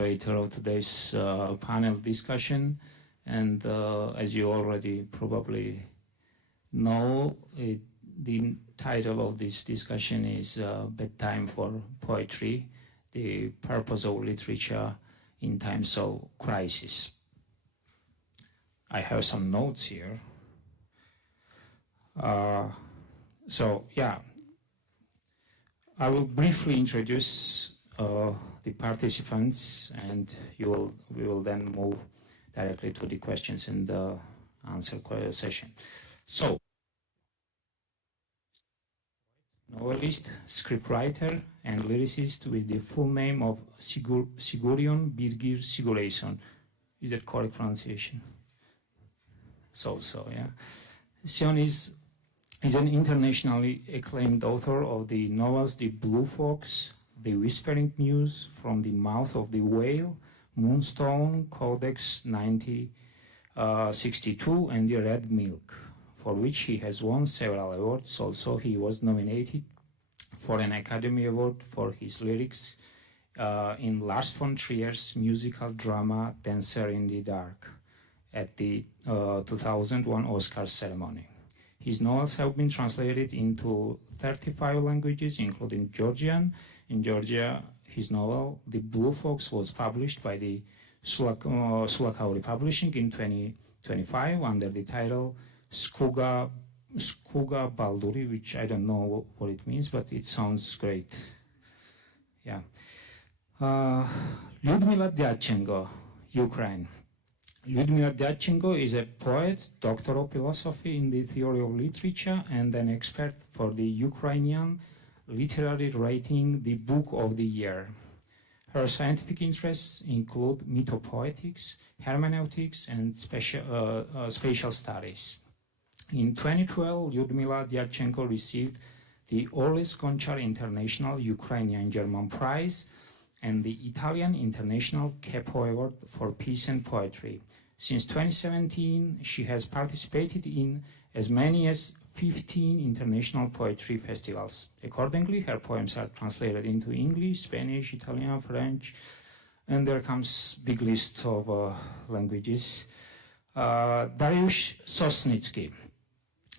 Later of today's panel discussion, and as you already probably know, the title of this discussion is Bedtime for Poetry, the Purpose of Literature in Times of Crisis. I have some notes here. So yeah, I will briefly introduce the participants, and we will then move directly to the questions and the answer session. So, novelist, scriptwriter, and lyricist with the full name of Sigurjón Birgir Sigurðsson. Is that correct pronunciation? So, yeah. Sjon is an internationally acclaimed author of the novels The Blue Fox, The Whispering Muse, From the Mouth of the Whale, Moonstone, Codex 9062, and The Red Milk, for which he has won several awards. Also, he was nominated for an Academy Award for his lyrics in Lars von Trier's musical drama Dancer in the Dark at the 2001 Oscar ceremony. His novels have been translated into 35 languages, including Georgian. In Georgia, his novel, The Blue Fox, was published by the Sulakauri Publishing in 2025 under the title Skuga Balduri, which I don't know what it means, but it sounds great. Yeah. Lyudmyla Diadchenko, Ukraine. Lyudmyla Diadchenko is a poet, doctor of philosophy in the theory of literature, and an expert for the Ukrainian literary rating, the Book of the Year. Her scientific interests include mythopoetics, hermeneutics, and spatial studies. In 2012, Lyudmyla Diadchenko received the Orlis Gonchar International Ukrainian German Prize and the Italian International Capo Award for Peace and Poetry. Since 2017, she has participated in as many as 15 international poetry festivals. Accordingly, her poems are translated into English, Spanish, Italian, French, and there comes a big list of languages. Dariusz Sośnicki.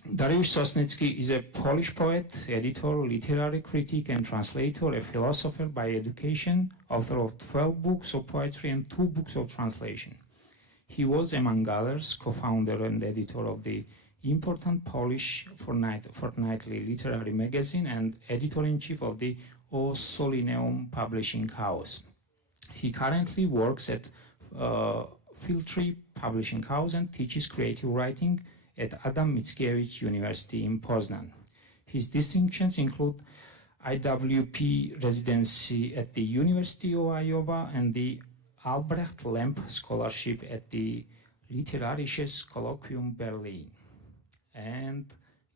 Dariusz Sośnicki is a Polish poet, editor, literary critic, and translator, a philosopher by education, author of 12 books of poetry and 2 books of translation. He was, among others, co-founder and editor of the important Polish fortnightly literary magazine and editor-in-chief of the O Solineum publishing house. He currently works at Filtri Publishing House and teaches creative writing at Adam Mickiewicz University in Poznan. His distinctions include IWP residency at the University of Iowa and the Albrecht Lemp Scholarship at the Literarisches Kolloquium Berlin, and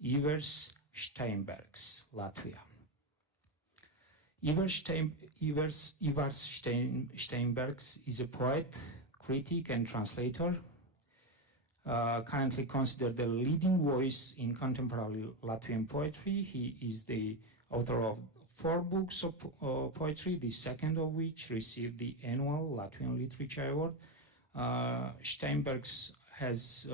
Ivars Šteinbergs, Latvia. Ivars Šteinbergs is a poet, critic, and translator, currently considered the leading voice in contemporary Latvian poetry. He is the author of 4 books of poetry, the second of which received the annual Latvian Literature Award. Šteinbergs has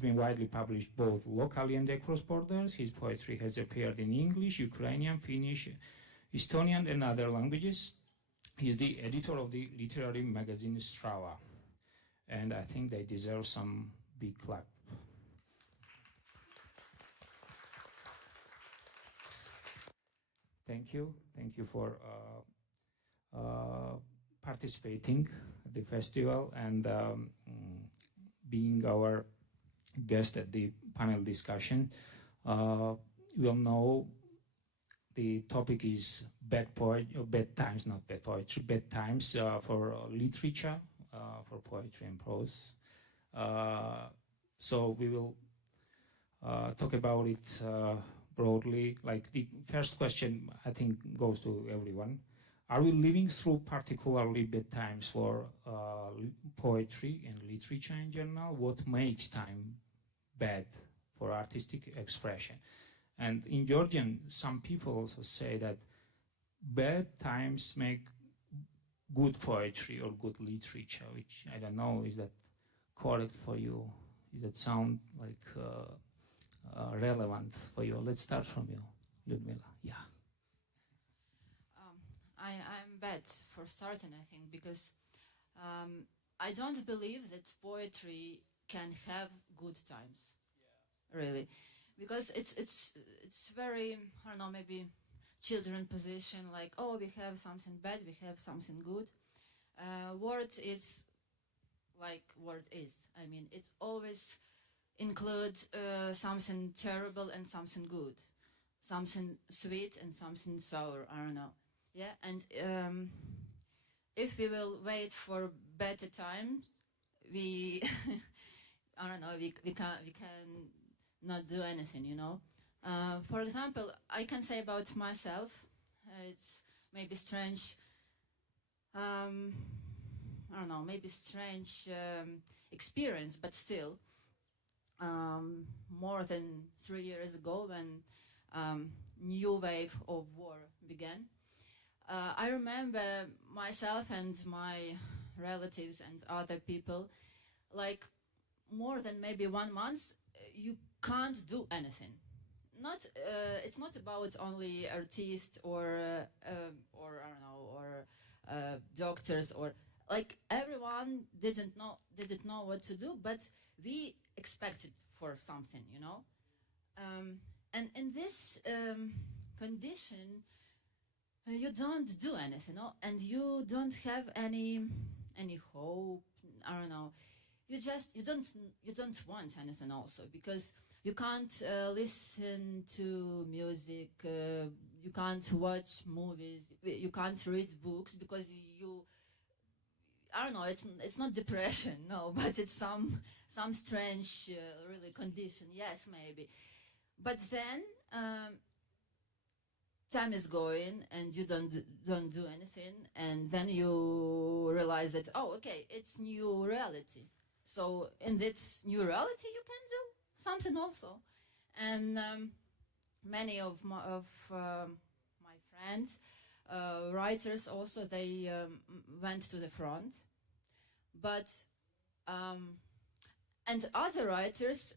been widely published both locally and across borders. His poetry has appeared in English, Ukrainian, Finnish, Estonian, and other languages. He is the editor of the literary magazine Strava, and I think they deserve some big clap. Thank you for participating at the festival and being our guest at the panel discussion. We'll know the topic is bedtimes for literature, for poetry and prose. So we will talk about it broadly. Like the first question, I think, goes to everyone. Are we living through particularly bad times for poetry and literature in general? What makes time bad for artistic expression? And in Georgian, some people also say that bad times make good poetry or good literature, which I don't know, is that correct for you? Does that sound like relevant for you? Let's start from you, Lyudmyla. Yeah. I'm bad for starting, I think, because I don't believe that poetry can have good times, really, because it's very, I don't know, maybe children position, like, oh, we have something bad, we have something good. Word is like word is. I mean, it always includes something terrible and something good, something sweet and something sour. I don't know. Yeah, and if we will wait for better times, we I don't know, we can not do anything, you know. For example, I can say about myself, it's maybe strange. I don't know, maybe strange experience, but still, more than 3 years ago, when new wave of war began, I remember myself and my relatives and other people, like more than maybe 1 month, you can't do anything. Not, it's not about only artists or I don't know, or doctors, or like everyone didn't know what to do, but we expected for something, you know. And in this condition, you don't do anything, no? And you don't have any hope. I don't know. You don't want anything also, because you can't listen to music. You can't watch movies. You can't read books, because you. I don't know. It's not depression, no, but it's some strange really condition. Yes, maybe. But then time is going and you don't do anything, and then you realize that, oh, okay, it's new reality. So in this new reality, you can do something also. And many of my friends, writers also, they went to the front, but and other writers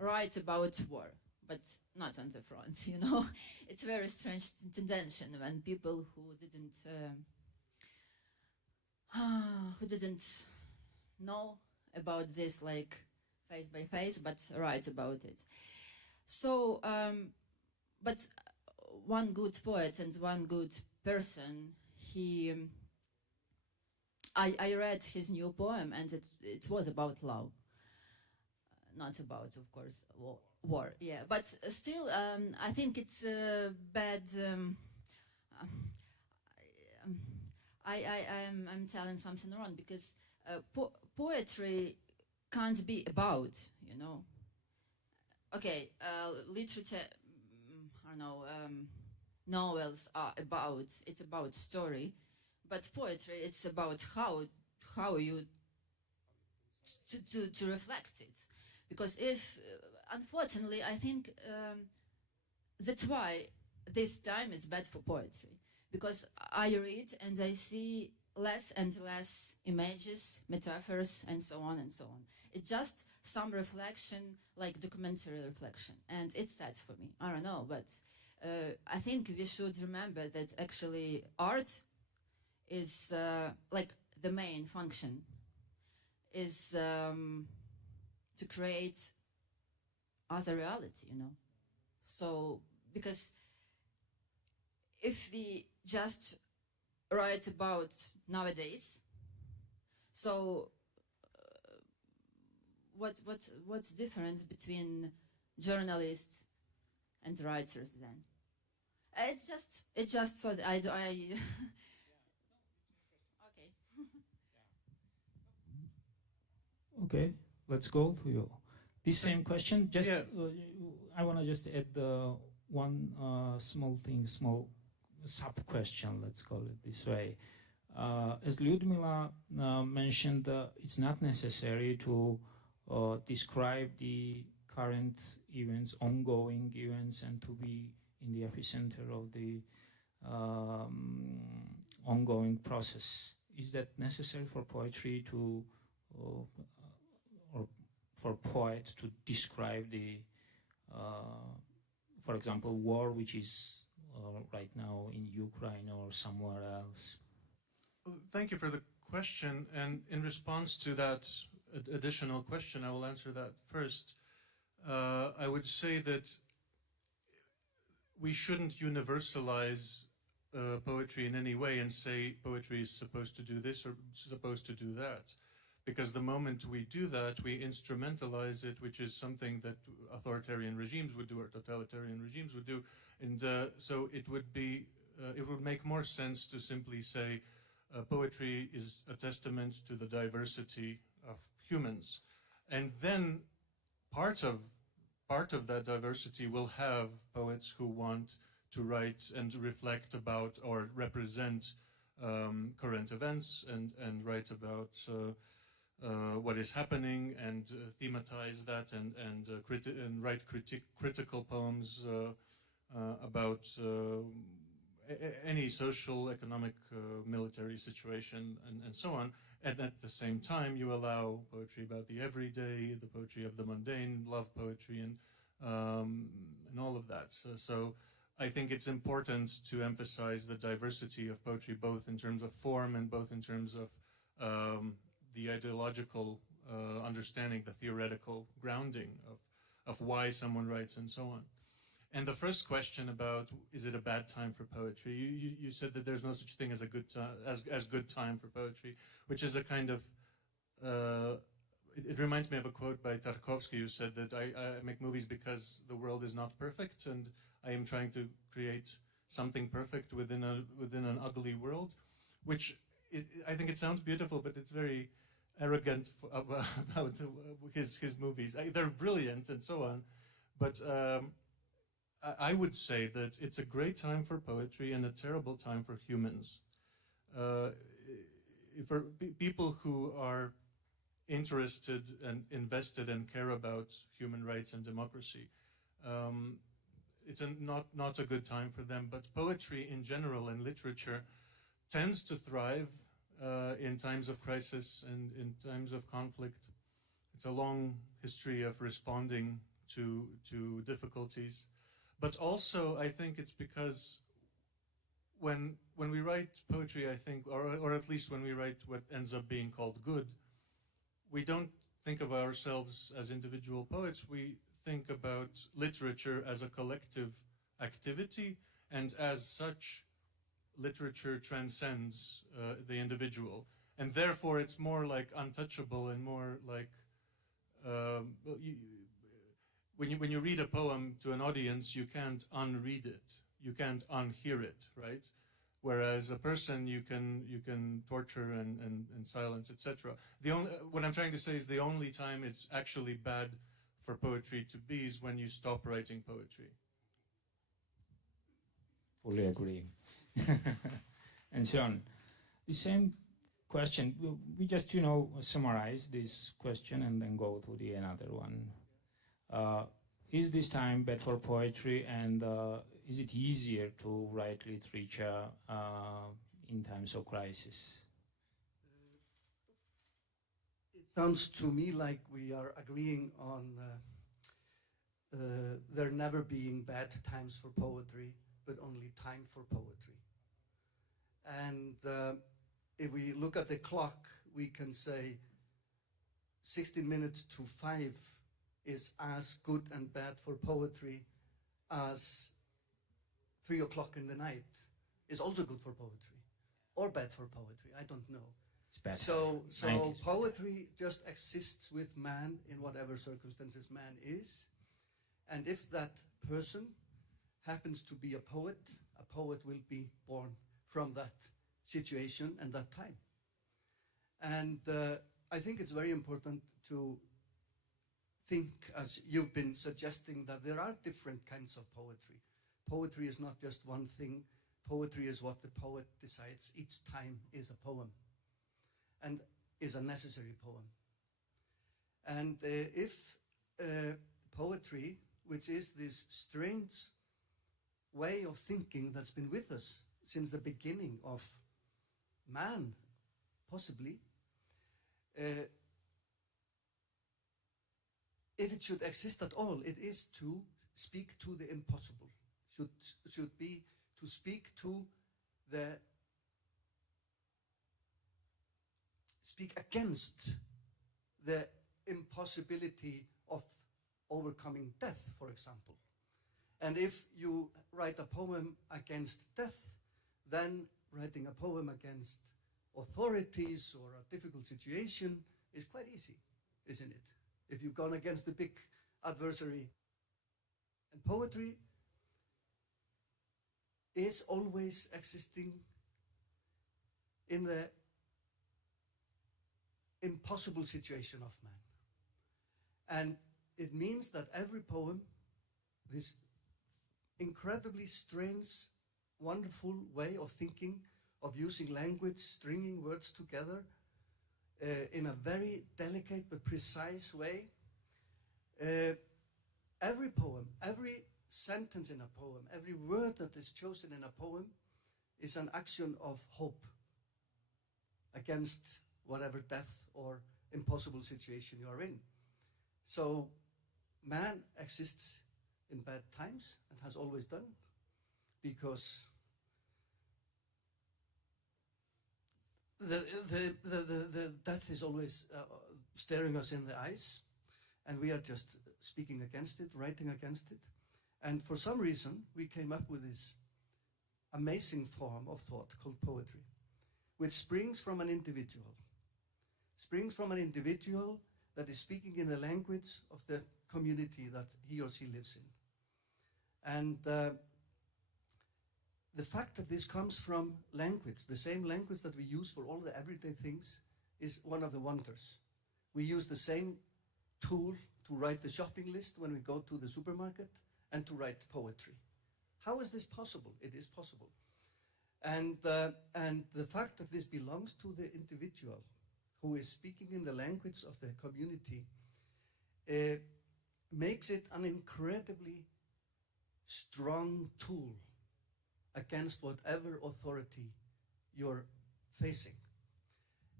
write about war, but not on the front, you know. It's a very strange tendency when people who didn't know about this, like, face by face, but write about it. So, but one good poet and one good person, I read his new poem, and it was about love. Not about, of course, war. Yeah, but still, I think it's bad. I'm telling something wrong, because poetry can't be about, you know. Okay, literature, I don't know, novels are about, it's about story, but poetry, it's about how you to reflect it. Because if, unfortunately, I think that's why this time is bad for poetry. Because I read and I see less and less images, metaphors, and so on and so on. It's just some reflection, like documentary reflection. And it's sad for me. I don't know, but I think we should remember that actually art is like the main function is to create other reality, you know. So, because if we just write about nowadays, so what's difference between journalists and writers then? It's just so I okay. Okay, let's go to you. This same question. Just I want to just add one small sub question. Let's call it this way. As Lyudmyla mentioned, it's not necessary to describe the current events, ongoing events, and to be in the epicenter ongoing process. Is that necessary for poetry to, or for poets to describe the, for example, war which is right now in Ukraine or somewhere else? Well, thank you for the question. And in response to that additional question, I will answer that first. I would say that we shouldn't universalize poetry in any way and say poetry is supposed to do this or supposed to do that. Because the moment we do that, we instrumentalize it, which is something that authoritarian regimes would do or totalitarian regimes would do. And so it would make more sense to simply say poetry is a testament to the diversity of humans. And then part of that diversity will have poets who want to write and reflect about or represent current events and write about what is happening and thematize that and write critical poems about any social, economic, military situation and so on. And at the same time, you allow poetry about the everyday, the poetry of the mundane, love poetry, and all of that. So I think it's important to emphasize the diversity of poetry, both in terms of form and both in terms of the ideological understanding, the theoretical grounding of why someone writes and so on. And the first question about, is it a bad time for poetry? You said that there's no such thing as a good as good time for poetry, which is a kind of, it reminds me of a quote by Tarkovsky, who said that I make movies because the world is not perfect and I am trying to create something perfect within an ugly world, which I think it sounds beautiful, but it's very arrogant about his movies. They're brilliant and so on, but I would say that it's a great time for poetry and a terrible time for humans. For people who are interested and invested and care about human rights and democracy, it's not a good time for them. But poetry in general and literature tends to thrive in times of crisis and in times of conflict. It's a long history of responding to difficulties. But also, I think it's because when we write poetry, I think, or at least when we write what ends up being called good, we don't think of ourselves as individual poets. We think about literature as a collective activity, and as such, literature transcends the individual. And therefore, it's more like untouchable and more like, when you read a poem to an audience, you can't unread it, you can't unhear it, right? Whereas a person you can torture and silence, etc. What I'm trying to say is the only time it's actually bad for poetry to be is when you stop writing poetry. Fully agree. And Sjon, the same question. We just summarize this question and then go to the another one. Is this time bad for poetry, and is it easier to write literature in times of crisis? It sounds to me like we are agreeing on there never being bad times for poetry, but only time for poetry. And if we look at the clock, we can say 16 minutes to 5 is as good and bad for poetry as 3 o'clock in the night is also good for poetry, or bad for poetry, I don't know. It's bad. So poetry just exists with man in whatever circumstances man is, and if that person happens to be a poet will be born from that situation and that time. And I think it's very important to think, as you've been suggesting, that there are different kinds of poetry. Poetry is not just one thing. Poetry is what the poet decides each time is a poem and is a necessary poem. And if poetry, which is this strange way of thinking that's been with us since the beginning of man, possibly, if it should exist at all, it is to speak to the impossible. Should be to speak against the impossibility of overcoming death, for example. And if you write a poem against death, then writing a poem against authorities or a difficult situation is quite easy, isn't it? If you've gone against the big adversary. And poetry is always existing in the impossible situation of man. And it means that every poem, this incredibly strange, wonderful way of thinking, of using language, stringing words together in a very delicate but precise way. Every poem, every sentence in a poem, every word that is chosen in a poem is an action of hope against whatever death or impossible situation you are in. So man exists in bad times and has always done, because the death is always staring us in the eyes, and we are just speaking against it, writing against it. And for some reason, we came up with this amazing form of thought called poetry, which springs from an individual. Springs from an individual that is speaking in the language of the community that he or she lives in. And the fact that this comes from language, the same language that we use for all the everyday things, is one of the wonders. We use the same tool to write the shopping list when we go to the supermarket and to write poetry. How is this possible? It is possible. And the fact that this belongs to the individual who is speaking in the language of the community makes it an incredibly strong tool against whatever authority you're facing.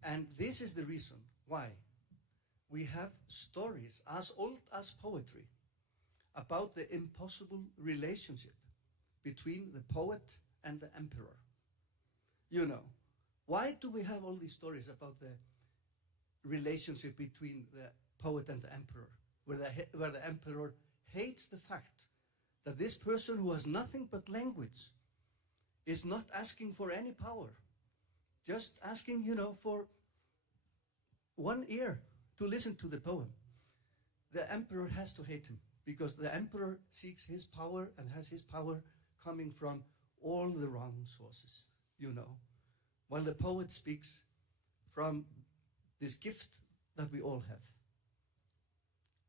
And this is the reason why we have stories as old as poetry about the impossible relationship between the poet and the emperor. You know, why do we have all these stories about the relationship between the poet and the emperor, where the emperor hates the fact that this person who has nothing but language is not asking for any power, just asking, for one ear to listen to the poem. The emperor has to hate him, because the emperor seeks his power and has his power coming from all the wrong sources, while the poet speaks from this gift that we all have.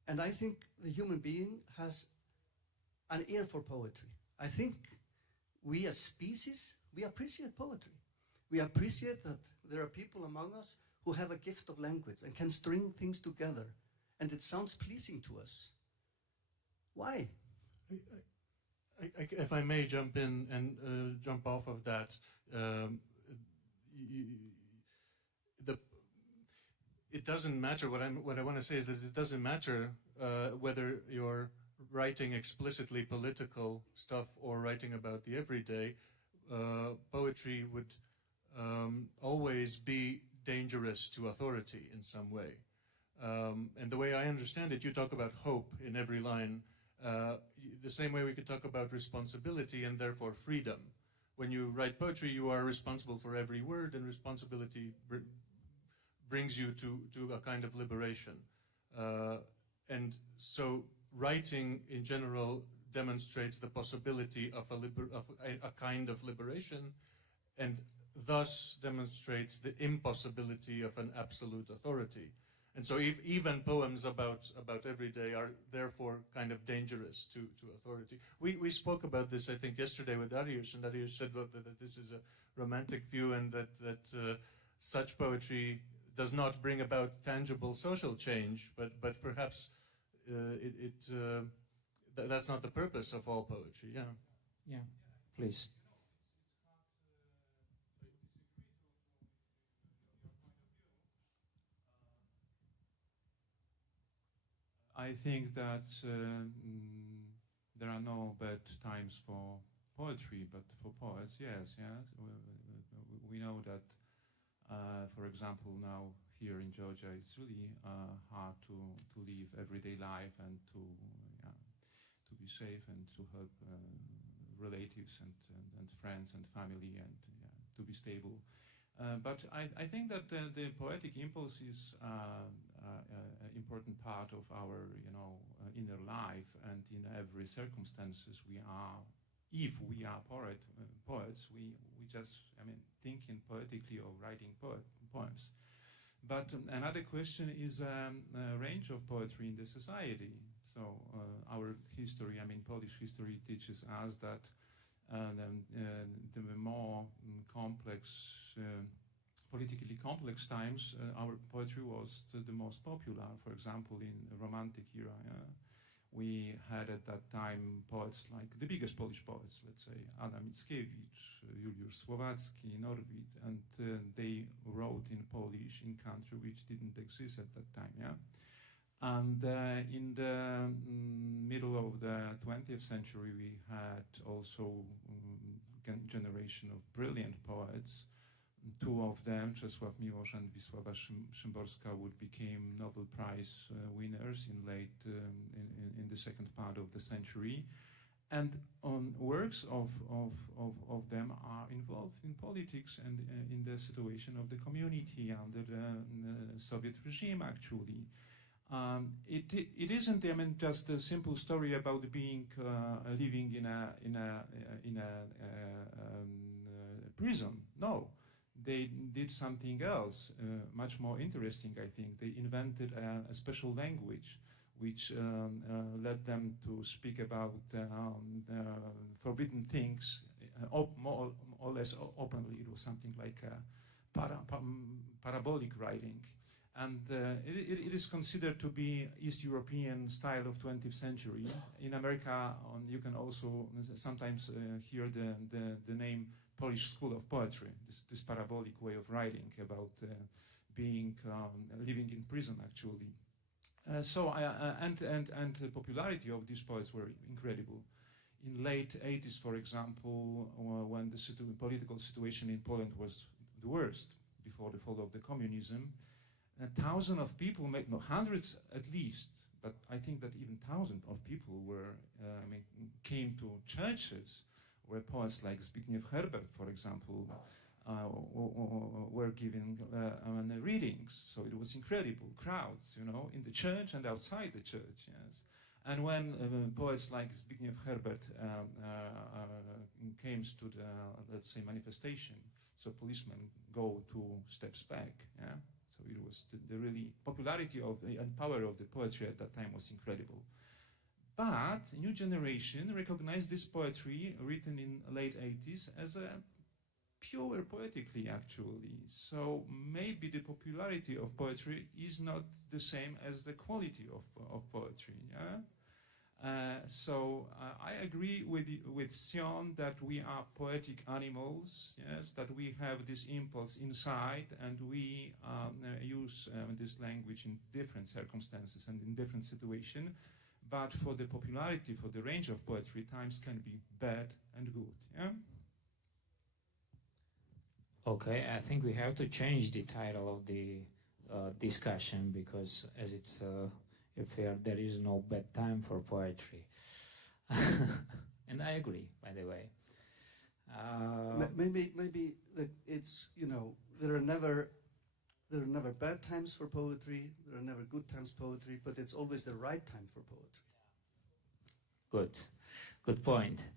And I think the human being has an ear for poetry. I think we as species, we appreciate poetry. We appreciate that there are people among us who have a gift of language and can string things together, and it sounds pleasing to us. Why? If I may jump in and jump off of that, it doesn't matter. What I want to say is that it doesn't matter whether you're writing explicitly political stuff or writing about the everyday. Poetry would always be dangerous to authority in some way. And the way I understand it, you talk about hope in every line. The same way we could talk about responsibility and therefore freedom. When you write poetry, you are responsible for every word, and responsibility brings you to a kind of liberation. And so writing in general demonstrates the possibility of a kind of liberation, and thus demonstrates the impossibility of an absolute authority. And so even poems about everyday are therefore kind of dangerous to authority. We spoke about this, I think, yesterday with Dariusz, and Dariusz said that this is a romantic view, and that such poetry does not bring about tangible social change, but perhaps that's not the purpose of all poetry. Yeah, please. I think that there are no bad times for poetry, but for poets, yes. We know that, for example, now here in Georgia, it's really hard to live everyday life and to be safe and to help relatives and friends and family and to be stable. But I think that the poetic impulse is an important part of our, inner life, and in every circumstances we are. If we are poets, we just, thinking poetically or writing poems. But another question is range of poetry in the society. So our history, Polish history teaches us that the more complex, politically complex times, our poetry was the most popular. For example, in the Romantic era, we had at that time poets like the biggest Polish poets, let's say Adam Mickiewicz, Juliusz Słowacki, Norwid, and they wrote in Polish in country which didn't exist at that time. And in the middle of the 20th century, we had also generation of brilliant poets. Two of them, Czesław Miłosz and Wisława Szymborska, would become Nobel Prize winners in the second part of the century. And works of them are involved in politics and in the situation of the community under the Soviet regime, actually. It isn't, just a simple story about being living in a prison. No, they did something else, much more interesting. I think they invented a special language, which led them to speak about forbidden things, more or less openly. It was something like parabolic writing. And it is considered to be East European style of 20th century. In America, you can also sometimes hear the name Polish School of Poetry, this parabolic way of writing about living in prison, actually. And the popularity of these poets were incredible. In late 80s, for example, when the political situation in Poland was the worst before the fall of the communism, thousands of people, hundreds at least, but I think that even thousands of people came to churches where poets like Zbigniew Herbert, for example, were giving readings. So it was incredible crowds, in the church and outside the church. Yes, and when poets like Zbigniew Herbert came to the, let's say, manifestation, so policemen go 2 steps back. Yeah. So it was the really popularity of and power of the poetry at that time was incredible. But new generation recognized this poetry written in late 80s as a pure poetically, actually. So maybe the popularity of poetry is not the same as the quality of poetry. Yeah? So I agree with Sjon that we are poetic animals, yes, that we have this impulse inside, and we use this language in different circumstances and in different situations. But for the popularity, for the range of poetry, times can be bad and good. Yeah? Okay, I think we have to change the title of the discussion, because as it's there is no bad time for poetry. And I agree, by the way. Maybe it's, there are never bad times for poetry, there are never good times for poetry, but it's always the right time for poetry. Good point.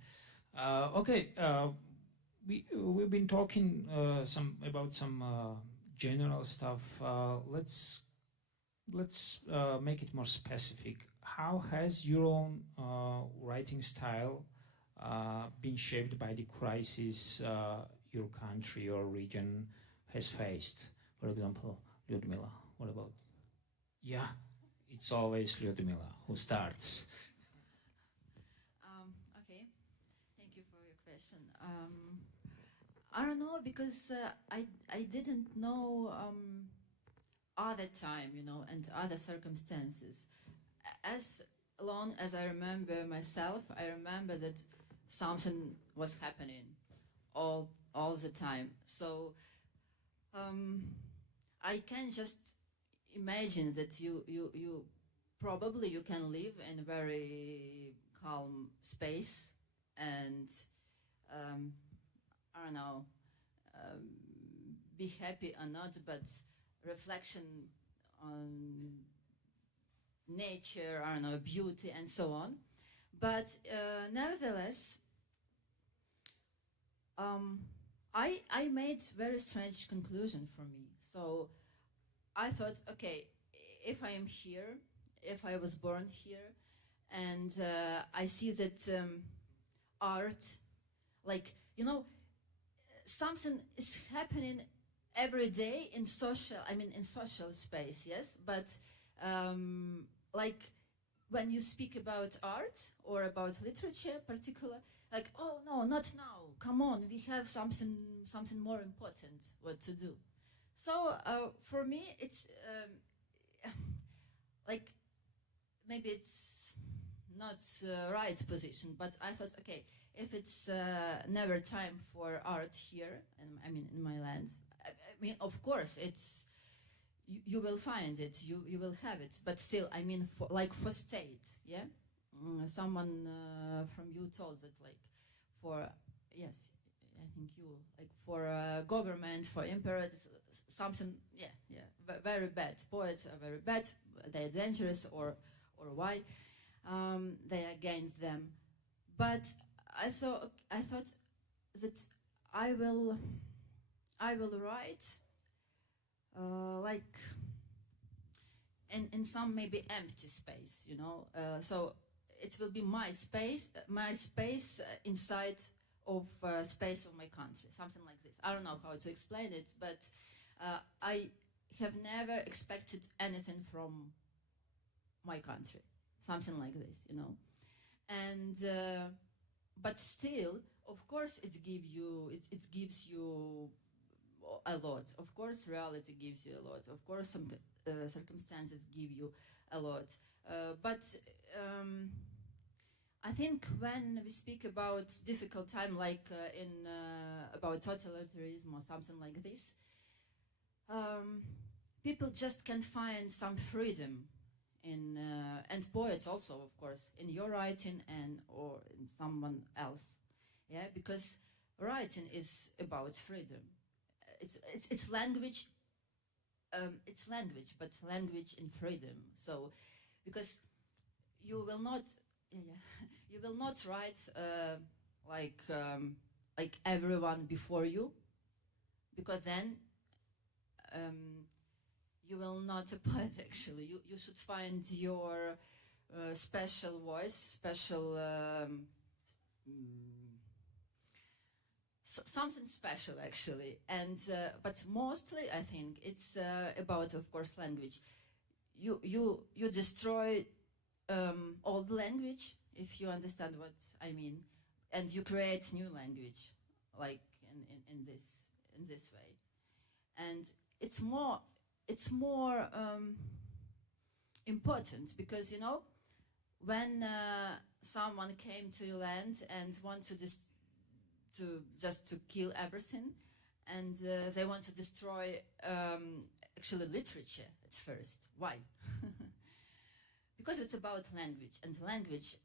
Okay, we've been talking about some general stuff. Let's make it more specific. How has your own writing style been shaped by the crisis your country or region has faced? For example, Lyudmyla, what about? Yeah, it's always Lyudmyla who starts. Okay, thank you for your question. I don't know, because I didn't know other time, and other circumstances. as long as I remember myself, I remember that something was happening all the time. So I can just imagine that you probably you can live in a very calm space and I don't know, be happy or not, but reflection on nature, I don't know, beauty and so on. But nevertheless, I made very strange conclusion for me. So I thought, okay, if I am here, if I was born here, and I see that art, like, you know, something is happening every day in social, I mean, in social space, yes, but like when you speak about art or about literature particular, like, oh no, not now, come on, we have something more important what to do. So for me, it's like, maybe it's not right position, but I thought, okay, if it's never time for art here, and I mean in my land, I mean, of course, it's you will find it, you will have it, but still, I mean, for state, yeah. Someone from you told that, like, for yes, I think you, like, for government, for emperor, something, yeah, very bad. Poets are very bad. They are dangerous, or why they are against them. But I thought that I will write like in some maybe empty space, you know. So it will be my space inside of space of my country, something like this. I don't know how to explain it, but I have never expected anything from my country, something like this, you know. And but still, of course, it gives you a lot. Of course, reality gives you a lot. Of course, some circumstances give you a lot. But I think when we speak about difficult time, like about totalitarianism or something like this, people just can find some freedom in, and poets also, of course, in your writing or in someone else, yeah, because writing is about freedom. It's language. It's language, but language in freedom. So, because you will not, you will not write like everyone before you, because then you will not a poet. Actually, you should find your special voice, special. Something special, actually, and but mostly I think it's about, of course, language. You destroy old language, if you understand what I mean, and you create new language, like in this way, and it's more important, because, you know, when someone came to your land and want to just to kill everything, and they want to destroy actually literature at first. Why? Because it's about language, and language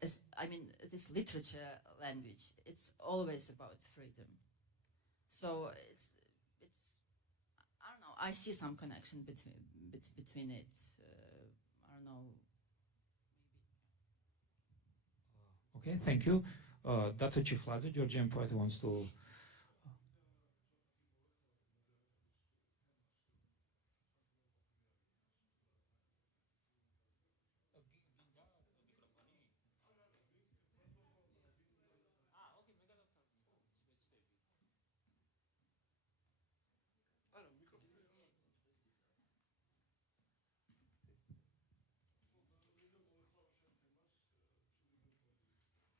is, I mean, this literature language, it's always about freedom. So it's I don't know, I see some connection between it. I don't know. Okay, thank you. Dato Chihladze, Georgian poet, wants to.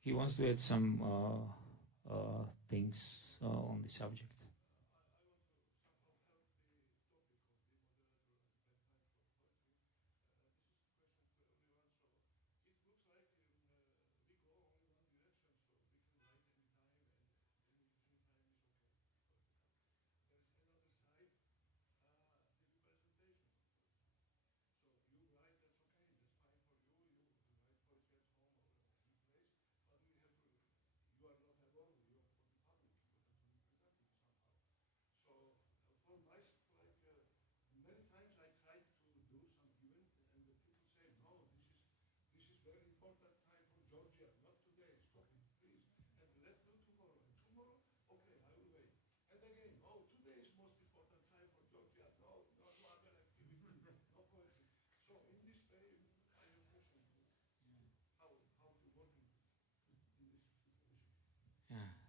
He wants to add some things on the subject.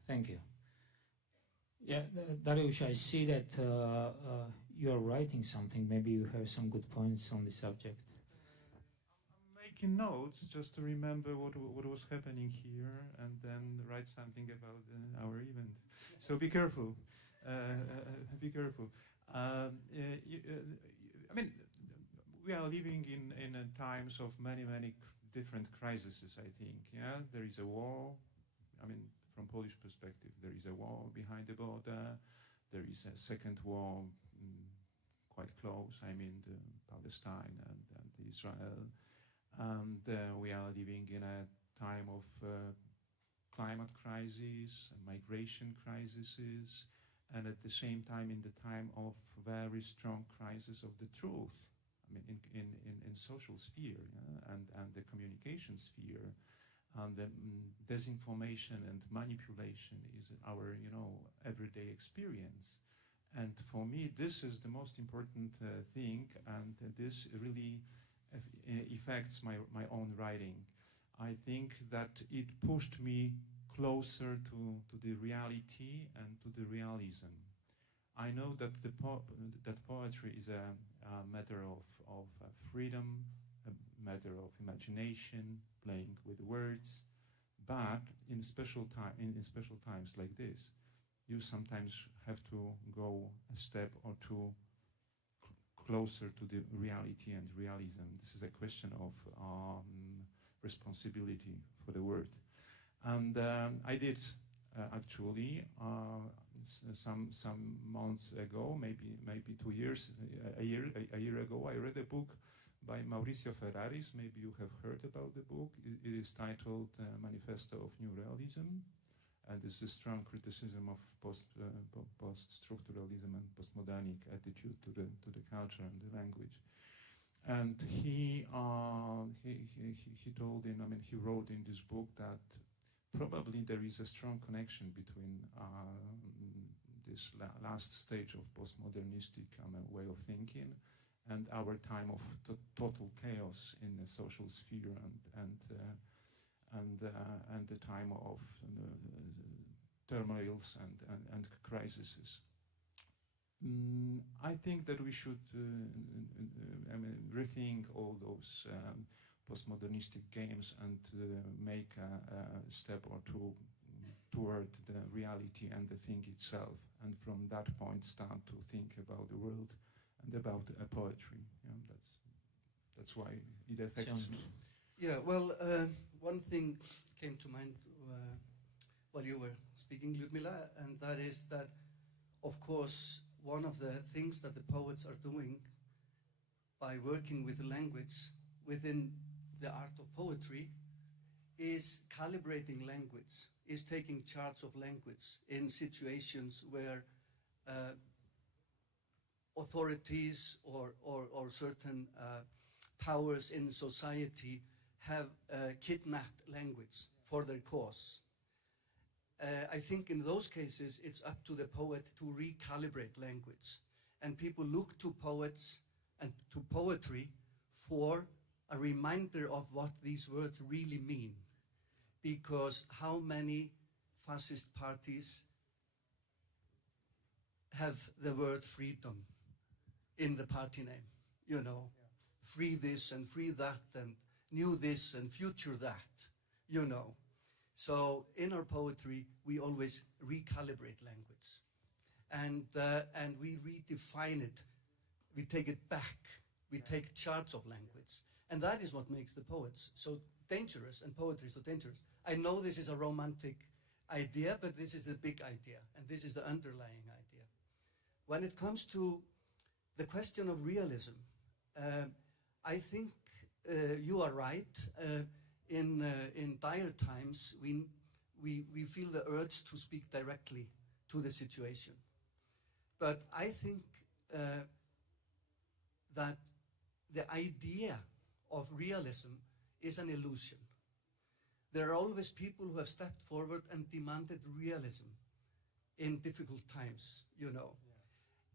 Thank you. Yeah, Dariusz, I see that you are writing something. Maybe you have some good points on the subject. I'm making notes just to remember what was happening here, and then write something about our event. So be careful. Be careful. I mean, we are living in times of many different crises. I think. Yeah, there is a war. I mean, from Polish perspective, there is a war behind the border. There is a second war quite close. I mean, Palestine and Israel. And we are living in a time of climate crisis, migration crises, and at the same time in the time of very strong crisis of the truth. I mean, in social sphere, yeah? and the communication sphere, and the disinformation and manipulation is our, everyday experience. And for me, this is the most important thing, and this really affects my own writing. I think that it pushed me closer to the reality and to the realism. I know that that poetry is a matter of freedom, a matter of imagination, playing with words, but in special times like this, you sometimes have to go a step or two closer to the reality and realism. This is a question of responsibility for the word. And I did actually some months ago, maybe 2 years, a year ago, I read a book by Mauricio Ferraris. Maybe you have heard about the book. It is titled Manifesto of New Realism, and it's a strong criticism of post-structuralism and postmodernic attitude to the culture and the language. And he told he wrote in this book that probably there is a strong connection between this last stage of postmodernistic way of thinking and our time of total chaos in the social sphere and the time of turmoils and crises. I think that we should rethink all those postmodernistic games and make a step or two toward the reality and the thing itself, and from that point start to think about the world and about poetry. Yeah, that's why it affects me. Yeah, well, one thing came to mind while you were speaking, Lyudmyla, and that is that, of course, one of the things that the poets are doing by working with the language within the art of poetry is calibrating language, is taking charge of language in situations where authorities or certain powers in society have kidnapped language for their cause. I think in those cases it's up to the poet to recalibrate language, and people look to poets and to poetry for a reminder of what these words really mean, because how many fascist parties have the word freedom in the party name, you know, free this and free that and new this and future that, you know. So in our poetry, we always recalibrate language, and we redefine it. We take it back. We take charge of language, and that is what makes the poets so dangerous and poetry so dangerous. I know this is a romantic idea, but this is the big idea, and this is the underlying idea. When it comes to the question of realism, I think you are right. In dire times, we feel the urge to speak directly to the situation. But I think that the idea of realism is an illusion. There are always people who have stepped forward and demanded realism in difficult times, you know.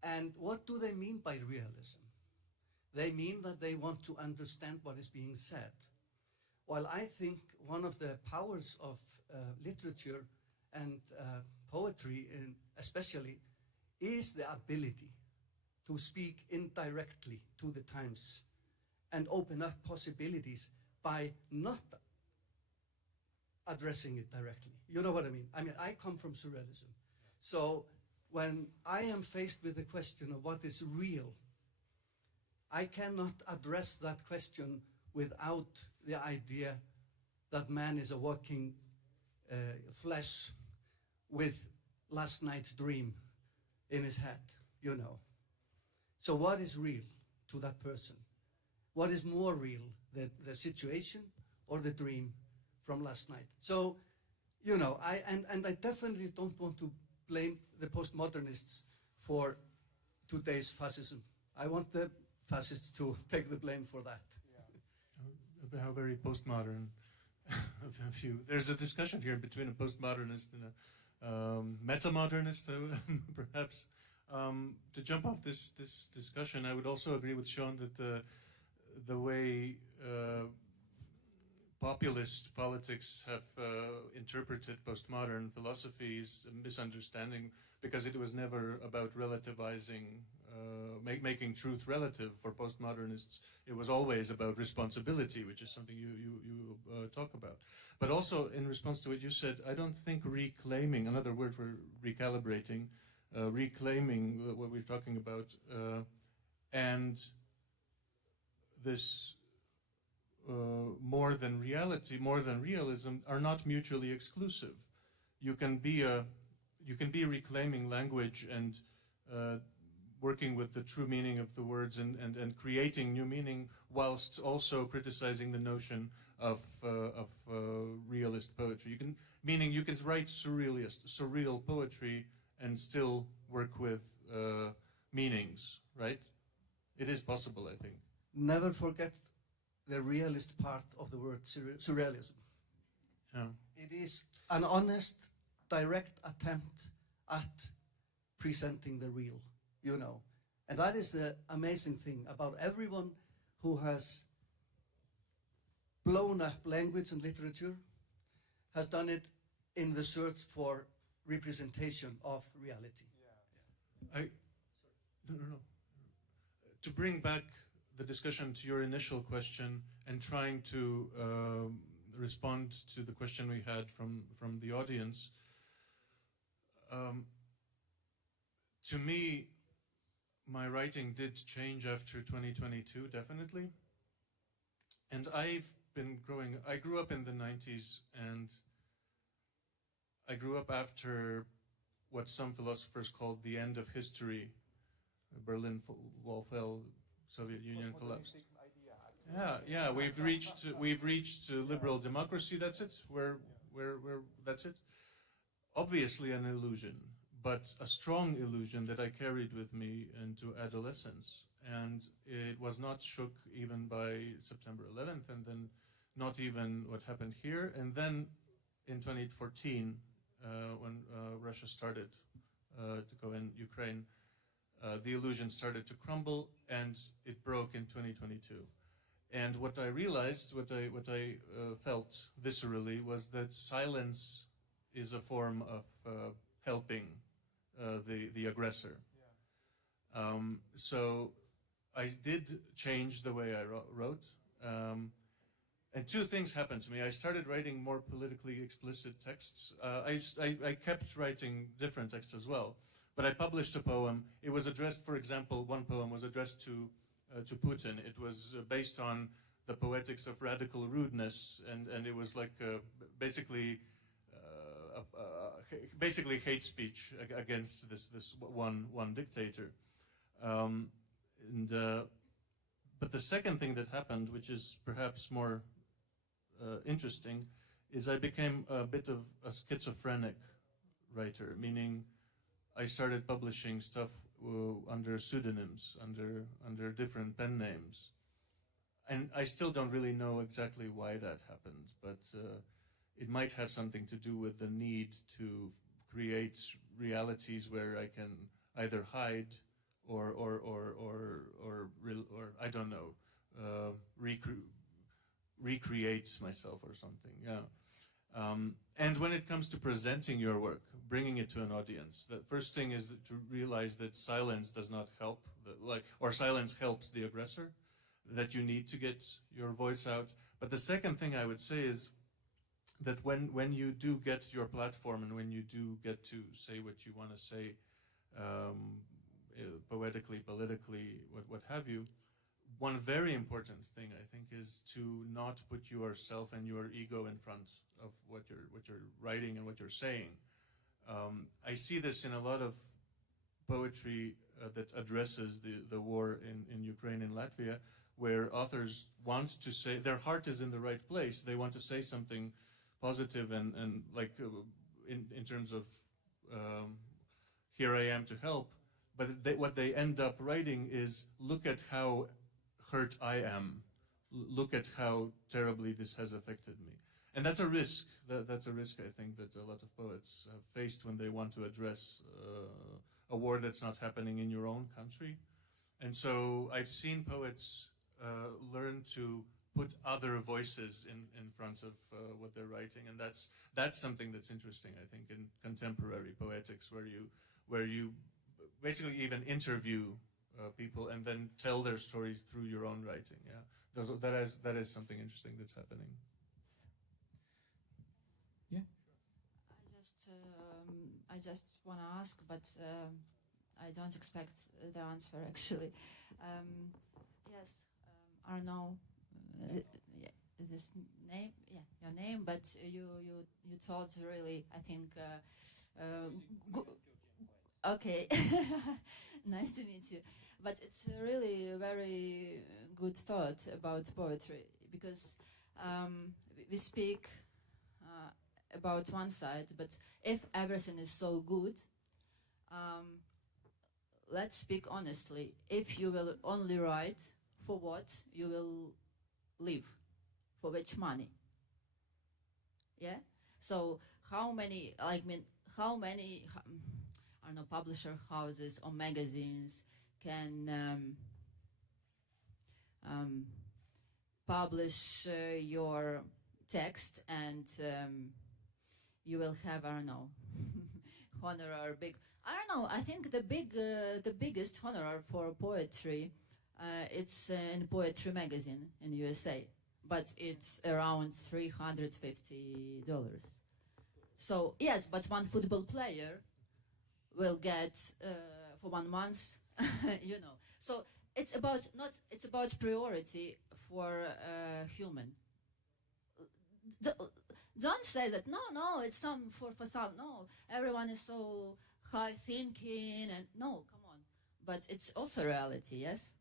Yeah. And what do they mean by realism? They mean that they want to understand what is being said. While I think one of the powers of literature And poetry, especially, is the ability to speak indirectly to the times and open up possibilities by not addressing it directly. You know what I mean? I mean, I come from surrealism. So when I am faced with the question of what is real, I cannot address that question without the idea that man is a walking flesh with last night's dream in his head, you know. So what is real to that person? What is more real, the situation or the dream from last night? So, you know, I definitely don't want to blame the postmodernists for today's fascism. I want the fascists to take the blame for that. Yeah. How very postmodern of you. There's a discussion here between a postmodernist and a metamodernist, perhaps. To jump off this discussion, I would also agree with Sjon that the way populist politics have interpreted postmodern philosophy is a misunderstanding, because it was never about relativizing, making truth relative for postmodernists. It was always about responsibility, which is something you talk about. But also, in response to what you said, I don't think reclaiming, another word for recalibrating, reclaiming what we're talking about, and this more than reality, more than realism, are not mutually exclusive. You can be reclaiming language and working with the true meaning of the words and creating new meaning, whilst also criticizing the notion of realist poetry. You can write surreal poetry and still work with meanings, right? It is possible, I think. Never forget the realist part of the word surrealism. Yeah. It is an honest, direct attempt at presenting the real, you know. And that is the amazing thing about everyone who has blown up language and literature, has done it in the search for representation of reality. Yeah. No. To bring back the discussion to your initial question and trying to respond to the question we had from the audience, to me, my writing did change after 2022, definitely. And I grew up in the 90s, and I grew up after what some philosophers called the end of history. The Berlin Wall fell, Soviet Union collapsed. Yeah. We've reached liberal democracy. That's it. That's it. Obviously an illusion, but a strong illusion that I carried with me into adolescence, and it was not shook even by September 11th, and then not even what happened here, and then in 2014, when Russia started to go in Ukraine. The illusion started to crumble, and it broke in 2022. And what I realized, what I felt viscerally, was that silence is a form of helping the aggressor. Yeah. So I did change the way I wrote, and two things happened to me. I started writing more politically explicit texts. I kept writing different texts as well. But I published a poem. It was addressed, for example, one poem was addressed to Putin. It was based on the poetics of radical rudeness, and it was like basically hate speech against this one dictator. But the second thing that happened, which is perhaps more interesting, is I became a bit of a schizophrenic writer, meaning I started publishing stuff under pseudonyms, under different pen names. And I still don't really know exactly why that happened, but it might have something to do with the need to create realities where I can either hide or I don't know, recreate myself or something. Yeah. And when it comes to presenting your work, bringing it to an audience, the first thing is to realize that silence does not help, or silence helps the aggressor, that you need to get your voice out. But the second thing I would say is that when you do get your platform and when you do get to say what you want to say, poetically, politically, what have you, one very important thing I think is to not put yourself and your ego in front of what you're writing and what you're saying. I see this in a lot of poetry that addresses the war in Ukraine and Latvia, where authors want to say, their heart is in the right place. They want to say something positive and like in terms of here I am to help. But what they end up writing is, look at how hurt I am. Look at how terribly this has affected me. And that's a risk. That's a risk, I think, that a lot of poets have faced when they want to address a war that's not happening in your own country. And so I've seen poets learn to put other voices in front of what they're writing, and that's something that's interesting, I think, in contemporary poetics, where you basically even interview people and then tell their stories through your own writing. Yeah, that is something interesting that's happening. Yeah. I just want to ask, but I don't expect the answer actually. Yes, Arno, this name, yeah, your name, but you told really, I think. Okay, nice to meet you. But it's really a very good thought about poetry, because we speak about one side, but if everything is so good, let's speak honestly. If you will only write, for what you will live? For which money? Yeah? So how many, I don't know, publisher houses or magazines can publish your text, and you will have, I don't know, honorar big. I don't know. I think the biggest honorar for poetry, it's in Poetry magazine in USA, but it's around $350. So yes, but one football player will get for 1 month, you know. So it's about priority for human. Don't say that no, it's some for some. No, everyone is so high thinking, and no, come on. But it's also reality, yes.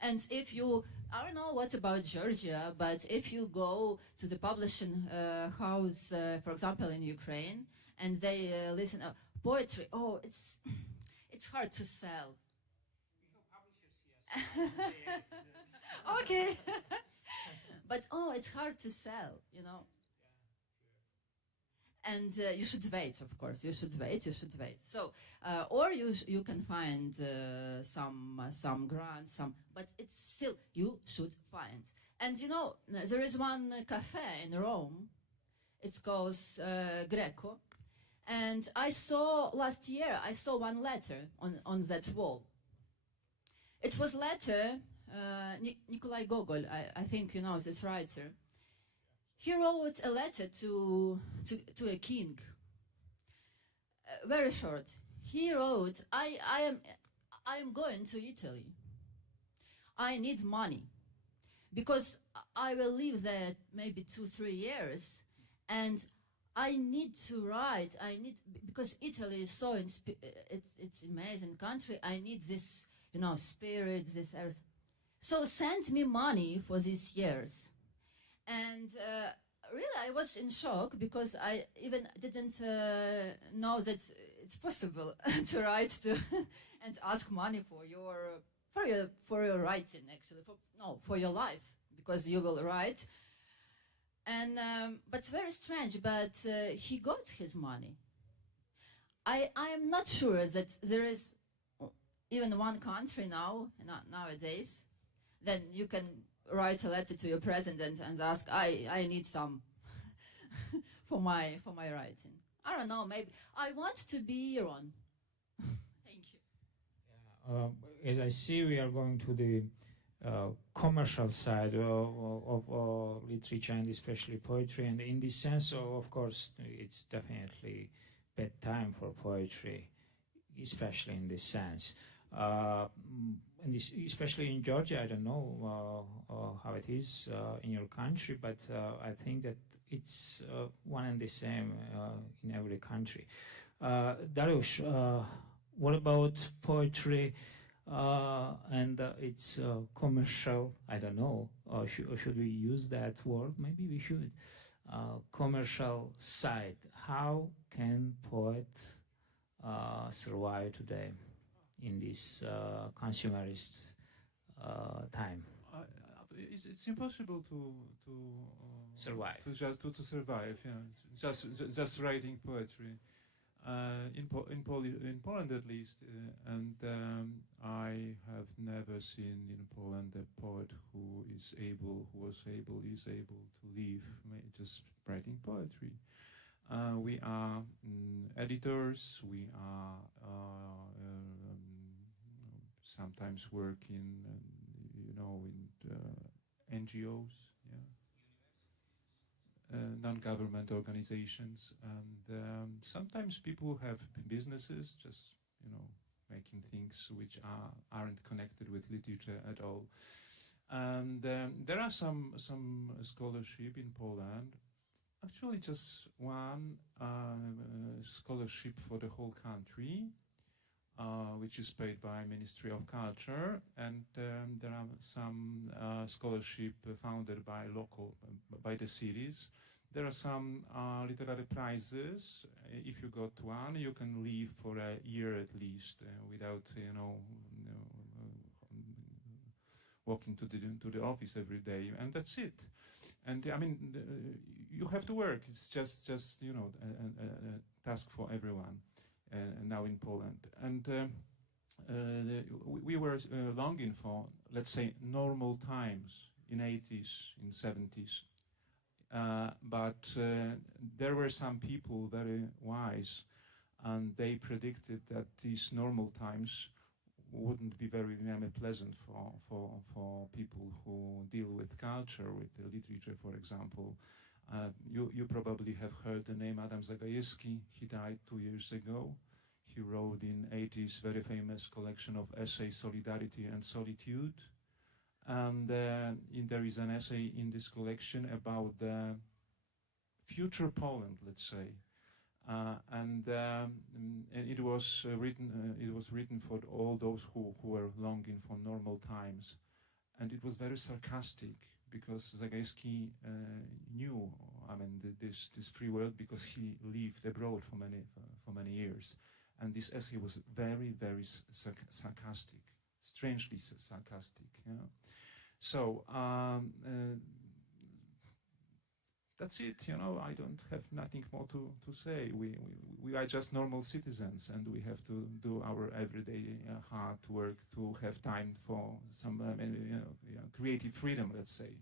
And if you, I don't know what about Georgia, but if you go to the publishing house, for example, in Ukraine, and they listen poetry, oh, it's hard to sell. Okay. But oh, it's hard to sell, you know. And you should wait, of course. You should wait. So, or you can find some grant, but it's still, you should find. And you know, there is one cafe in Rome. It's called Greco, and last year I saw one letter on that wall. It was letter Nikolai Gogol. I think you know this writer. He wrote a letter to a king. Very short. He wrote, I am going to Italy. I need money, because I will live there maybe 2-3 years, and I need to write. Because Italy is so it's amazing country. I need this, you know, spirit, this earth. So send me money for these years. And really, I was in shock, because I even didn't know that it's possible to write and ask money for your writing, actually, for your life, because you will write. And but very strange. But he got his money. I am not sure that there is even one country nowadays, then you can write a letter to your president and ask, I need some for my writing. I don't know. Maybe I want to be Iran. Thank you. As I see, we are going to the commercial side of literature and especially poetry. And in this sense, of course, it's definitely bad time for poetry, especially in this sense. And especially in Georgia, I don't know how it is in your country, but I think that it's one and the same in every country. Dariusz, what about poetry and its commercial, I don't know, should we use that word? Maybe we should. Commercial side. How can poet survive today in this consumerist time? It's impossible to survive. To survive. Yeah, just writing poetry. In Poland at least, and I have never seen in Poland a poet who is able to live just writing poetry. We are editors. We are sometimes work in NGOs, non-government organizations, and sometimes people have businesses, just making things which aren't connected with literature at all. And there are some scholarship in Poland. Actually, just one scholarship for the whole country, which is paid by Ministry of Culture, and there are some scholarship founded by the cities. There are some literary prizes. If you got one, you can live for a year at least without walking to the office every day, and that's it. And I mean, you have to work. It's just a task for everyone. Now in Poland, and we were longing for, let's say, normal times in 80s, in 70s, but there were some people very wise, and they predicted that these normal times wouldn't be very pleasant for people who deal with culture, with literature, for example. You probably have heard the name Adam Zagajewski. He died 2 years ago. He wrote in 80s very famous collection of essays, Solidarity and Solitude. And there is an essay in this collection about the future Poland, let's say. And it was written for all those who were longing for normal times. And it was very sarcastic, because Zagajewski knew, this free world, because he lived abroad for many years, and this essay was very, very sarcastic, strangely sarcastic. So that's it. I don't have nothing more to say. We are just normal citizens, and we have to do our everyday hard work to have time for some creative freedom, let's say.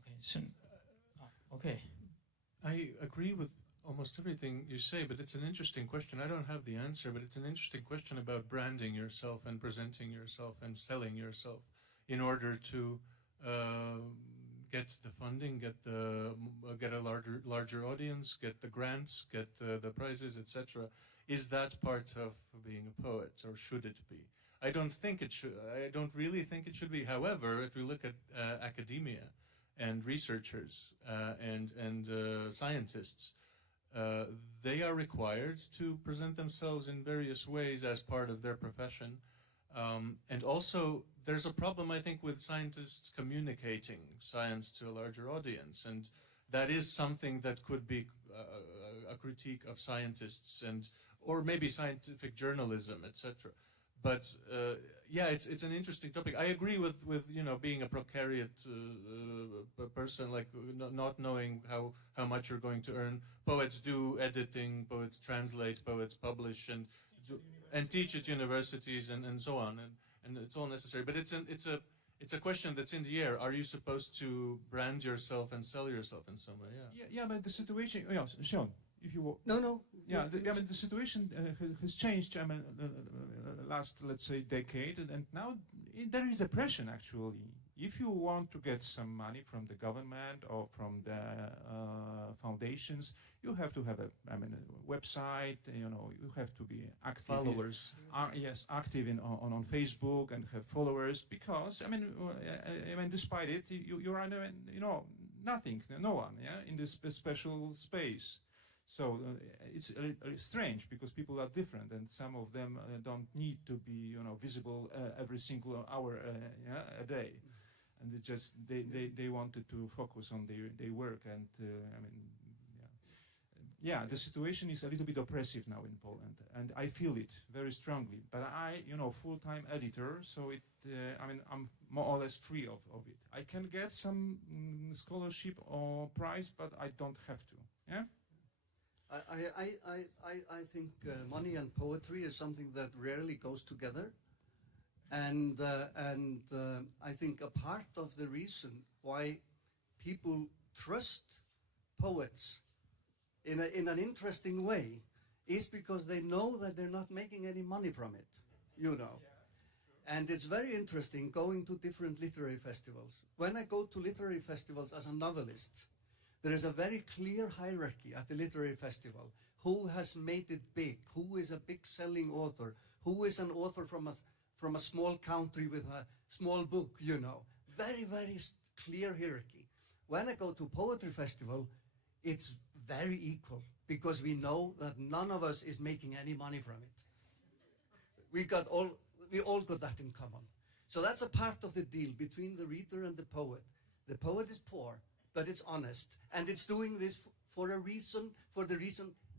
Okay. So, okay. I agree with almost everything you say, but it's an interesting question. I don't have the answer, but it's an interesting question about branding yourself and presenting yourself and selling yourself in order to get the funding, get a larger audience, get the grants, get the prizes, etc. Is that part of being a poet, or should it be? I don't think it should. I don't really think it should be. However, if we look at academia and researchers and scientists, they are required to present themselves in various ways as part of their profession. And also, there's a problem, I think, with scientists communicating science to a larger audience. And that is something that could be a critique of scientists, or maybe scientific journalism, etc. But yeah, it's an interesting topic. I agree with being a precariat person, like not knowing how much you're going to earn. Poets do editing, poets translate, poets publish, and teach at universities and so on, and it's all necessary. But It's a question that's in the air. Are you supposed to brand yourself and sell yourself in some way? Yeah, but the situation, Sjon, if you No. Yeah, the situation has changed. Last, let's say, decade, and now there is a pressure actually. If you want to get some money from the government or from the foundations, you have to have a website. You have to be active. Followers. Yes, active on Facebook and have followers. Because despite it, you are nothing, no one, in this special space. So it's strange because people are different, and some of them don't need to be, visible every single hour a day, and they wanted to focus on their work, and the situation is a little bit oppressive now in Poland, and I feel it very strongly. But I, full-time editor, so I'm more or less free of it. I can get some scholarship or prize, but I don't have to. Yeah. I think money and poetry is something that rarely goes together, and I think a part of the reason why people trust poets in an interesting way is because they know that they're not making any money from it, And it's very interesting going to different literary festivals. When I go to literary festivals as a novelist, there is a very clear hierarchy at the literary festival. Who has made it big? Who is a big selling author? Who is an author from a small country with a small book, Very, very clear hierarchy. When I go to poetry festival, it's very equal because we know that none of us is making any money from it. We all got that in common. So that's a part of the deal between the reader and the poet. The poet is poor, but it's honest, and it's doing this for the reason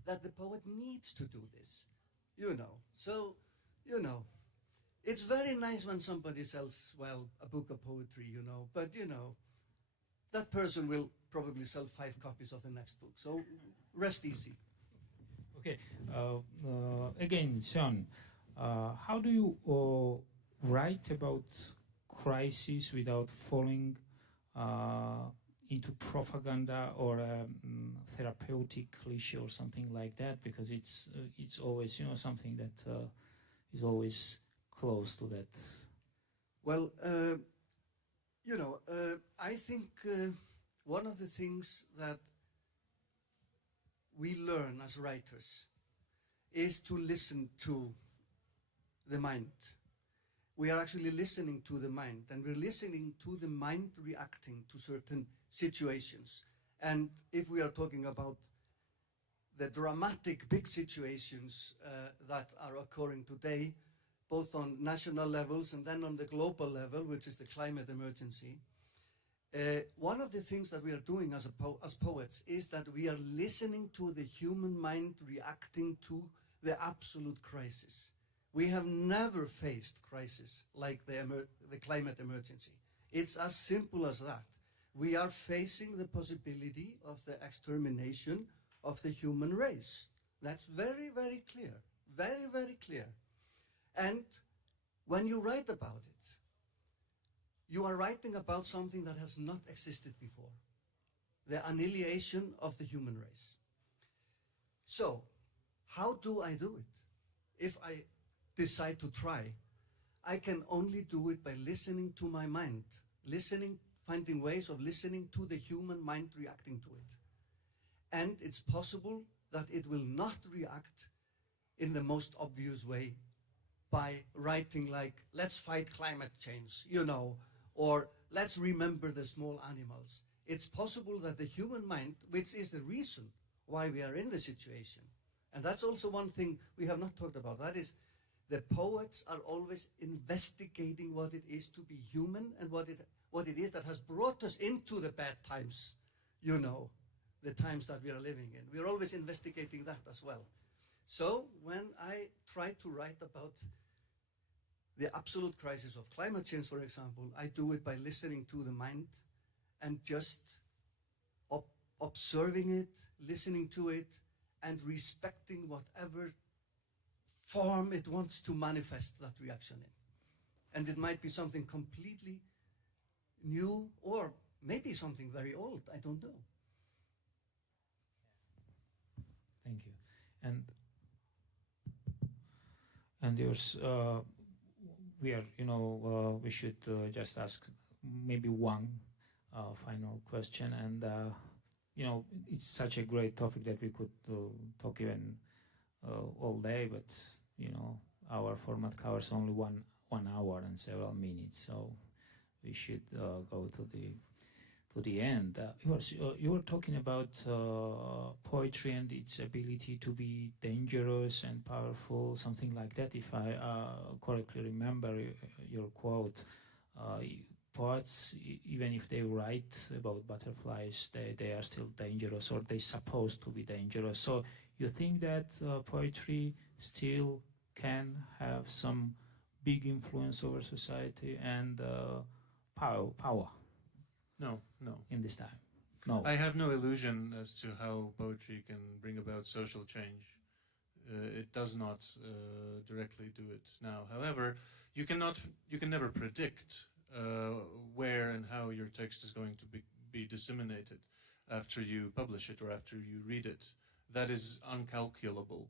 that the poet needs to do this, So, it's very nice when somebody sells, a book of poetry, but, that person will probably sell 5 copies of the next book, so rest easy. Okay, again, Sjon, how do you write about crisis without falling into propaganda or therapeutic cliche or something like that, because it's always something that is always close to that. Well, I think one of the things that we learn as writers is to listen to the mind. We are actually listening to the mind, and we're listening to the mind reacting to certain situations. And if we are talking about the dramatic big situations that are occurring today, both on national levels and then on the global level, which is the climate emergency, one of the things that we are doing as poets is that we are listening to the human mind reacting to the absolute crisis. We have never faced crisis like the climate emergency. It's as simple as that. We are facing the possibility of the extermination of the human race. That's very, very clear. Very, very clear. And when you write about it, you are writing about something that has not existed before. The annihilation of the human race. So, how do I do it? If I decide to try, I can only do it by listening to my mind, finding ways of listening to the human mind reacting to it. And it's possible that it will not react in the most obvious way by writing like, let's fight climate change, or let's remember the small animals. It's possible that the human mind, which is the reason why we are in the situation, and that's also one thing we have not talked about, that is, the poets are always investigating what it is to be human and what it is that has brought us into the bad times, the times that we are living in. We are always investigating that as well. So when I try to write about the absolute crisis of climate change, for example, I do it by listening to the mind and just observing it, listening to it, and respecting whatever form it wants to manifest that reaction in. And it might be something completely new or maybe something very old. I don't know. Thank you. And yours, we are, we should just ask maybe one final question. And, it's such a great topic that we could talk even all day, but, our format covers only one hour and several minutes. So we should go to the end. Ivars, you were talking about poetry and its ability to be dangerous and powerful, something like that. If I correctly remember your quote, poets, even if they write about butterflies, they are still dangerous, or they're supposed to be dangerous. So you think that poetry still can have some big influence over society and power? No. In this time? No. I have no illusion as to how poetry can bring about social change. It does not directly do it now. However, you can never predict where and how your text is going to be disseminated after you publish it or after you read it. That is uncalculable.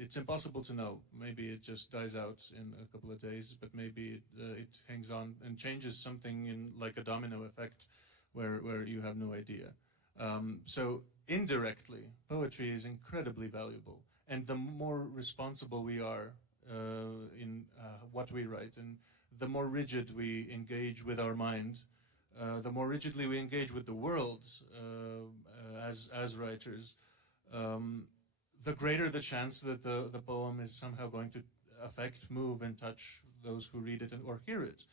It's impossible to know. Maybe it just dies out in a couple of days, but maybe it hangs on and changes something in like a domino effect where you have no idea. So indirectly, poetry is incredibly valuable. And the more responsible we are in what we write, and the more rigid we engage with our mind, the more rigidly we engage with the world as writers, the greater the chance that the poem is somehow going to affect, move, and touch those who read it or hear it.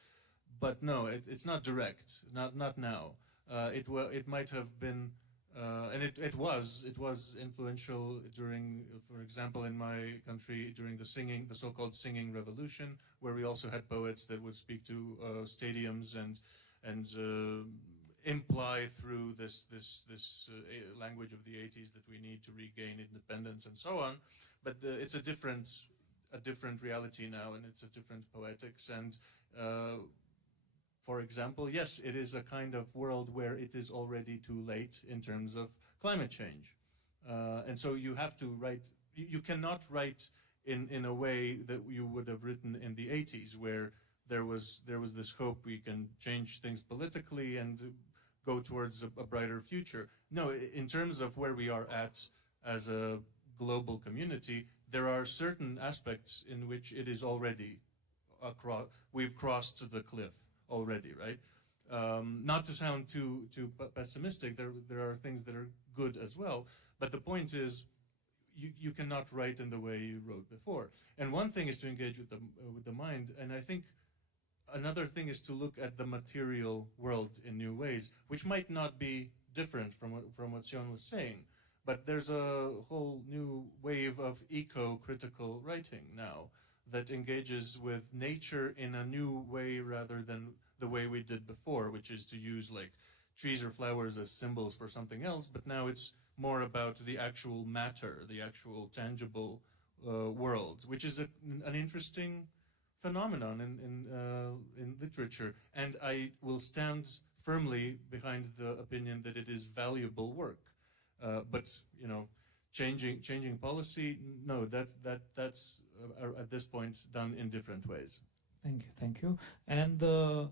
But no, it's not direct. Not now. It might have been, and it was influential during, for example, in my country during the so-called singing revolution, where we also had poets that would speak to stadiums and imply through this language of the 80s that we need to regain independence and so on. But it's a different reality now, and it's a different poetics. And for example, yes, it is a kind of world where it is already too late in terms of climate change, and so you have to write. You cannot write in a way that you would have written in the 80s, where there was this hope we can change things politically and go towards a brighter future. No, in terms of where we are at as a global community, there are certain aspects in which it is already we've crossed the cliff already, right? Not to sound too pessimistic, there are things that are good as well, but the point is, you cannot write in the way you wrote before. And one thing is to engage with the mind, and I think another thing is to look at the material world in new ways, which might not be different from what Sjon was saying. But there's a whole new wave of eco-critical writing now that engages with nature in a new way rather than the way we did before, which is to use like trees or flowers as symbols for something else. But now it's more about the actual matter, the actual tangible world, which is an interesting phenomenon in literature. And I will stand firmly behind the opinion that it is valuable work. But changing policy, no, that's at this point done in different ways. Thank you. And the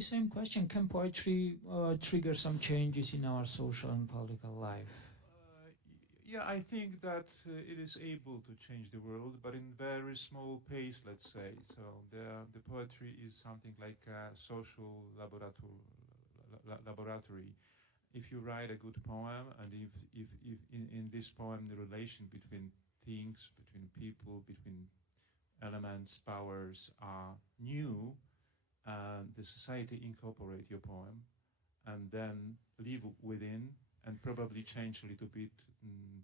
same question: can poetry trigger some changes in our social and political life? Yeah, I think that it is able to change the world, but in very small pace, let's say. So the poetry is something like a social laboratory. If you write a good poem, and if in this poem the relation between things, between people, between elements, powers are new, and the society incorporate your poem, and then live within, and probably change a little bit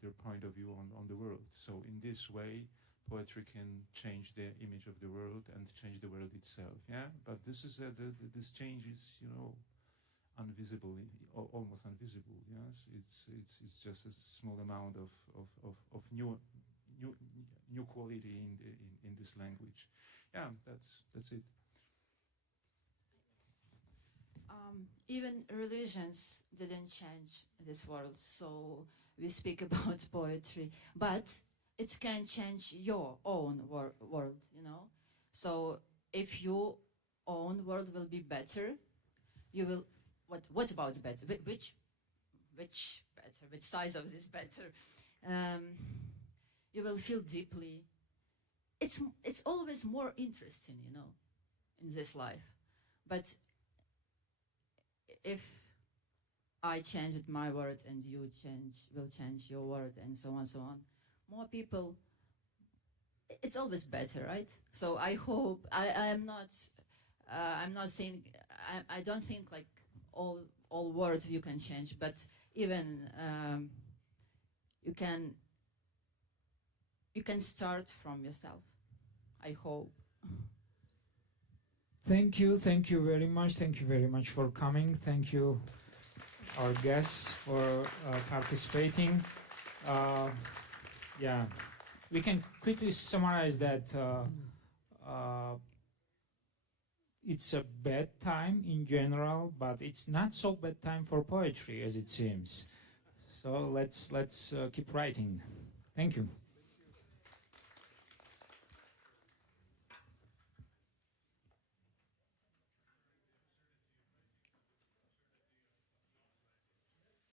their point of view on the world. So in this way, poetry can change the image of the world and change the world itself. Yeah, but this is this change is invisible, almost invisible. Yes, it's just a small amount of new quality in this language. Yeah, that's it. even religions didn't change this world, so we speak about poetry, but it can change your own world, you know. So if your own world will be better, you will. What about better? Which better? Which size of this better? You will feel deeply. It's always more interesting, you know, in this life. But if I change with my word and you will change your word and so on, more people, it's always better, right? So I hope, I don't think like all words you can change, but even you can start from yourself, I hope. Thank you very much for coming. Thank you, our guests, for participating. Yeah, we can quickly summarize that it's a bad time in general, but it's not so bad time for poetry as it seems. So let's keep writing. Thank you.